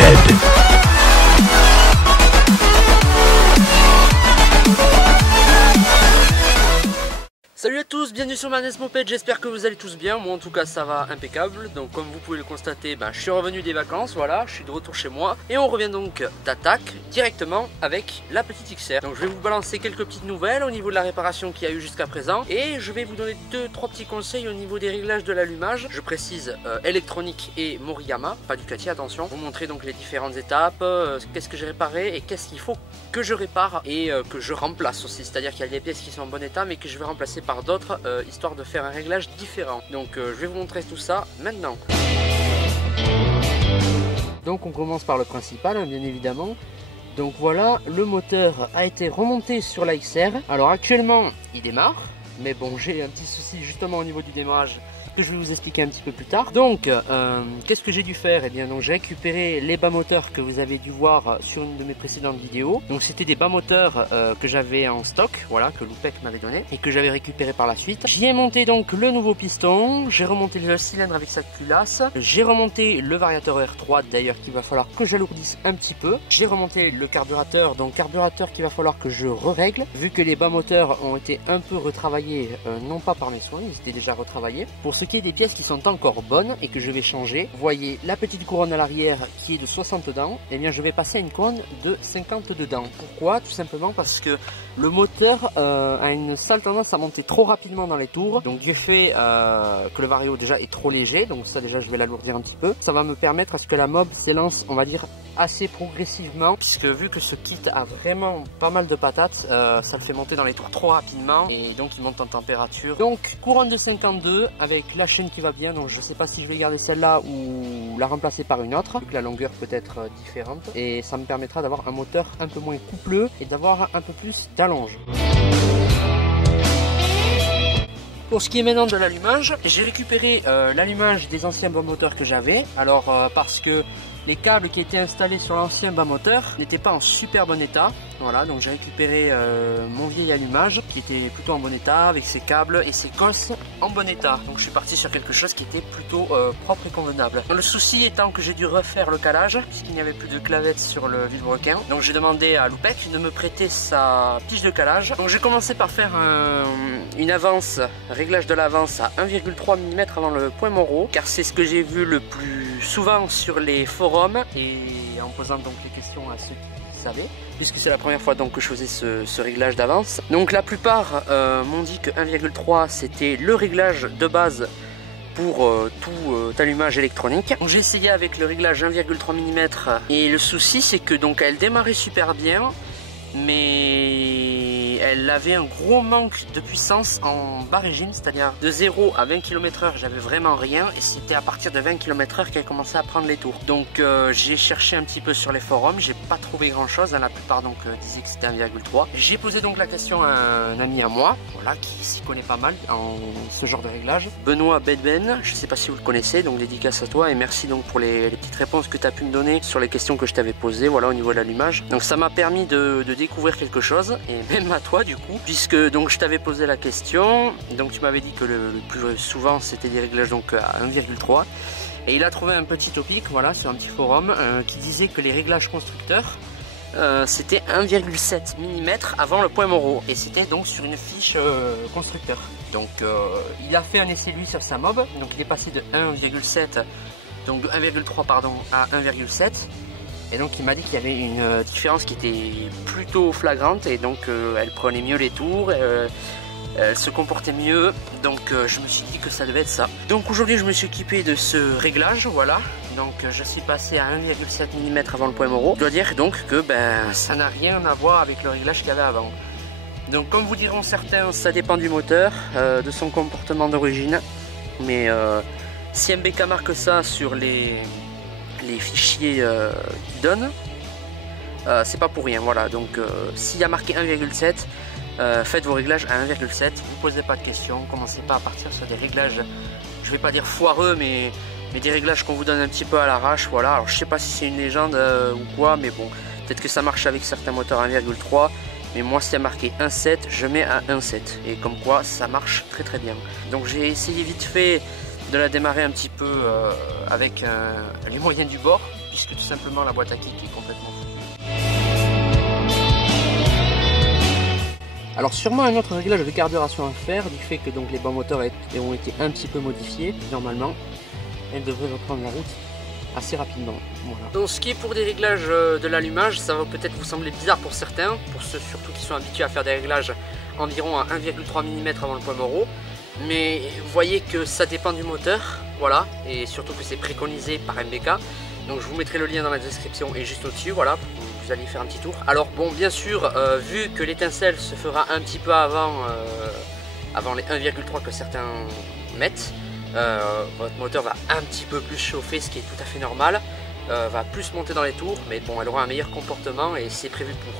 bed. Salut à tous, bienvenue sur Madness Moped, j'espère que vous allez tous bien, moi en tout cas ça va impeccable. Donc comme vous pouvez le constater, je suis revenu des vacances, voilà, je suis de retour chez moi. Et on revient donc d'attaque directement avec la petite XR. Donc je vais vous balancer quelques petites nouvelles au niveau de la réparation qu'il y a eu jusqu'à présent. Et je vais vous donner 2-3 petits conseils au niveau des réglages de l'allumage. Je précise électronique et Moriyama, pas Ducati, attention. Vous montrer donc les différentes étapes, qu'est-ce que j'ai réparé et qu'est-ce qu'il faut que je répare et que je remplace aussi. C'est-à-dire qu'il y a des pièces qui sont en bon état mais que je vais remplacer par d'autres histoire de faire un réglage différent. Donc je vais vous montrer tout ça maintenant. Donc on commence par le principal, hein, bien évidemment. Donc voilà, le moteur a été remonté sur la XR. Alors actuellement il démarre, mais bon, j'ai un petit souci justement au niveau du démarrage que je vais vous expliquer un petit peu plus tard. Donc qu'est-ce que j'ai dû faire? Eh bien donc j'ai récupéré les bas moteurs que vous avez dû voir sur une de mes précédentes vidéos. Donc c'était des bas moteurs que j'avais en stock, voilà, que Loupec m'avait donné et que j'avais récupéré par la suite. J'y ai monté donc le nouveau piston, j'ai remonté le cylindre avec sa culasse, j'ai remonté le variateur R3 d'ailleurs qu'il va falloir que j'alourdisse un petit peu. J'ai remonté le carburateur, donc carburateur qu'il va falloir que je règle vu que les bas moteurs ont été un peu retravaillés, non pas par mes soins, ils étaient déjà retravaillés. Pour ce qui est des pièces qui sont encore bonnes et que je vais changer, vous voyez la petite couronne à l'arrière qui est de 60 dents, et bien je vais passer à une couronne de 52 dents. Pourquoi? Tout simplement parce que le moteur a une sale tendance à monter trop rapidement dans les tours, donc du fait que le vario déjà est trop léger, donc ça déjà je vais l'alourdir un petit peu. Ça va me permettre à ce que la mob s'élance, on va dire, assez progressivement, puisque vu que ce kit a vraiment pas mal de patates, ça le fait monter dans les tours trop rapidement et donc il monte en température. Donc couronne de 52 avec la chaîne qui va bien, donc je sais pas si je vais garder celle-là ou la remplacer par une autre, vu que la longueur peut être différente, et ça me permettra d'avoir un moteur un peu moins coupleux et d'avoir un peu plus d'allonge. Pour ce qui est maintenant de l'allumage, j'ai récupéré l'allumage des anciens bas moteurs que j'avais. Alors parce que les câbles qui étaient installés sur l'ancien bas moteur n'étaient pas en super bon état. Voilà, donc j'ai récupéré mon vieil allumage qui était plutôt en bon état avec ses câbles et ses cosses en bon état. Donc je suis parti sur quelque chose qui était plutôt propre et convenable. Le souci étant que j'ai dû refaire le calage puisqu'il n'y avait plus de clavettes sur le vilebrequin. Donc j'ai demandé à Loupec de me prêter sa pige de calage. Donc j'ai commencé par faire une avance, réglage de l'avance à 1,3 mm avant le point Moreau, car c'est ce que j'ai vu le plus souvent sur les forums et en posant donc les questions à ceux qui savaient, puisque c'est la première fois donc que je faisais ce réglage d'avance. Donc la plupart m'ont dit que 1,3 c'était le réglage de base pour tout allumage électronique. Donc j'ai essayé avec le réglage 1,3 mm et le souci c'est que donc elle démarrait super bien, mais elle avait un gros manque de puissance en bas régime, c'est-à-dire de 0 à 20 km/h j'avais vraiment rien, et c'était à partir de 20 km/h qu'elle commençait à prendre les tours. Donc j'ai cherché un petit peu sur les forums, j'ai pas trouvé grand chose, la plupart donc disaient que c'était 1,3. J'ai posé donc la question à un ami à moi, voilà, qui s'y connaît pas mal en ce genre de réglage, Benoît Bedben, je sais pas si vous le connaissez, donc dédicace à toi et merci donc pour les petites réponses que tu as pu me donner sur les questions que je t'avais posées, voilà, au niveau de l'allumage. Donc ça m'a permis de découvrir quelque chose, et même à toi du coup, puisque donc je t'avais posé la question, donc tu m'avais dit que le plus souvent c'était des réglages donc à 1,3, et il a trouvé un petit topic, voilà, sur un petit forum qui disait que les réglages constructeurs c'était 1,7 mm avant le point Moreau, et c'était donc sur une fiche constructeur. Donc il a fait un essai lui sur sa mob, donc il est passé de 1,7 donc de 1,3 pardon à 1,7. Et donc il m'a dit qu'il y avait une différence qui était plutôt flagrante, et donc elle prenait mieux les tours, elle se comportait mieux, donc je me suis dit que ça devait être ça. Donc aujourd'hui je me suis équipé de ce réglage, voilà. Donc je suis passé à 1,7 mm avant le point Moreau. Je dois dire donc que ça n'a rien à voir avec le réglage qu'il y avait avant. Donc comme vous diront certains, ça dépend du moteur, de son comportement d'origine. Mais si MBK marque ça sur les fichiers qu'ils donnent, c'est pas pour rien, voilà. Donc s'il y a marqué 1,7, faites vos réglages à 1,7, vous posez pas de questions, commencez pas à partir sur des réglages, je vais pas dire foireux, mais des réglages qu'on vous donne un petit peu à l'arrache, voilà. Alors je sais pas si c'est une légende ou quoi, mais bon, peut-être que ça marche avec certains moteurs 1,3, mais moi s'il y a marqué 1,7, je mets à 1,7, et comme quoi ça marche très très bien. Donc j'ai essayé vite fait de la démarrer un petit peu avec les moyens du bord, puisque tout simplement la boîte à kick est complètement foutue. Alors sûrement un autre réglage de carburation à faire, du fait que donc les bas moteurs ont été un petit peu modifiés. Normalement, elle devrait reprendre la route assez rapidement. Voilà. Donc ce qui est pour des réglages de l'allumage, ça va peut-être vous sembler bizarre pour certains, pour ceux surtout qui sont habitués à faire des réglages environ à 1,3 mm avant le point mort. Mais vous voyez que ça dépend du moteur, voilà, et surtout que c'est préconisé par MBK. Donc je vous mettrai le lien dans la description et juste au-dessus, voilà, vous allez faire un petit tour. Alors bon, bien sûr, vu que l'étincelle se fera un petit peu avant les 1,3 que certains mettent, votre moteur va un petit peu plus chauffer, ce qui est tout à fait normal, va plus monter dans les tours, mais bon, elle aura un meilleur comportement et c'est prévu pour.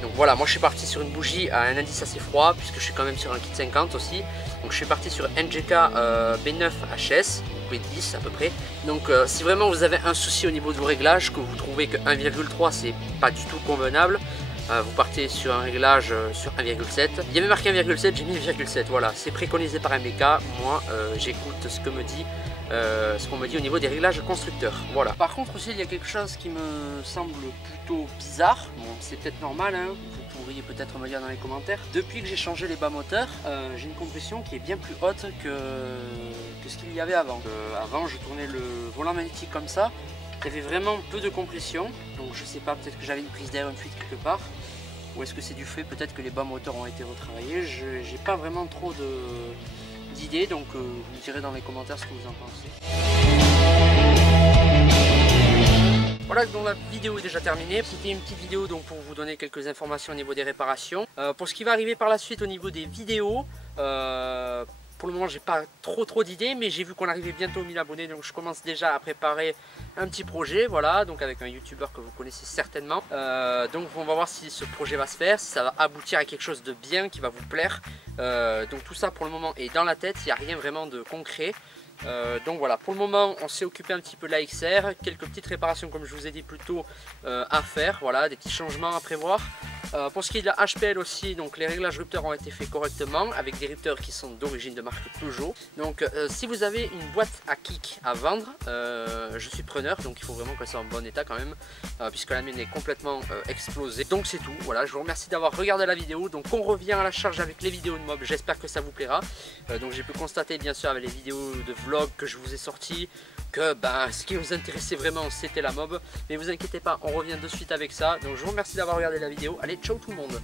Donc voilà, moi je suis parti sur une bougie à un indice assez froid, puisque je suis quand même sur un kit 50 aussi. Donc je suis parti sur NGK B9 HS, ou B10 à peu près. Donc si vraiment vous avez un souci au niveau de vos réglages, que vous trouvez que 1,3 c'est pas du tout convenable, vous partez sur un réglage sur 1,7. Il y avait marqué 1,7, j'ai mis 1,7, voilà, c'est préconisé par MBK. Moi j'écoute ce qu'on me dit au niveau des réglages constructeurs. Voilà. Par contre aussi il y a quelque chose qui me semble plutôt bizarre. Bon, c'est peut-être normal, hein. Vous pourriez peut-être me dire dans les commentaires. Depuis que j'ai changé les bas moteurs, j'ai une compression qui est bien plus haute que ce qu'il y avait avant. Avant je tournais le volant magnétique comme ça. Il y avait vraiment peu de compression, donc je sais pas, peut-être que j'avais une prise d'air, une fuite quelque part, ou est-ce que c'est du fait peut-être que les bas moteurs ont été retravaillés. J'ai pas vraiment trop d'idées, donc vous me direz dans les commentaires ce que vous en pensez. Voilà, donc la vidéo est déjà terminée. C'était une petite vidéo donc pour vous donner quelques informations au niveau des réparations. Pour ce qui va arriver par la suite au niveau des vidéos, pour le moment j'ai pas trop d'idées, mais j'ai vu qu'on arrivait bientôt aux 1000 abonnés, donc je commence déjà à préparer un petit projet, voilà, donc avec un youtubeur que vous connaissez certainement. Donc on va voir si ce projet va se faire, si ça va aboutir à quelque chose de bien qui va vous plaire. Donc tout ça pour le moment est dans la tête, il n'y a rien vraiment de concret. Donc voilà, pour le moment on s'est occupé un petit peu de la XR, quelques petites réparations comme je vous ai dit plus tôt à faire, voilà, des petits changements à prévoir. Pour ce qui est de la HPL aussi, donc les réglages rupteurs ont été faits correctement avec des rupteurs qui sont d'origine de marque Peugeot. Donc si vous avez une boîte à kick à vendre, je suis preneur, donc il faut vraiment qu'elle soit en bon état quand même, puisque la mienne est complètement explosée. Donc c'est tout, voilà, je vous remercie d'avoir regardé la vidéo. Donc on revient à la charge avec les vidéos de mob, j'espère que ça vous plaira. Donc j'ai pu constater bien sûr avec les vidéos de vlog que je vous ai sorti que ce qui vous intéressait vraiment c'était la mob, mais vous inquiétez pas, on revient de suite avec ça. Donc je vous remercie d'avoir regardé la vidéo, allez ciao tout le monde.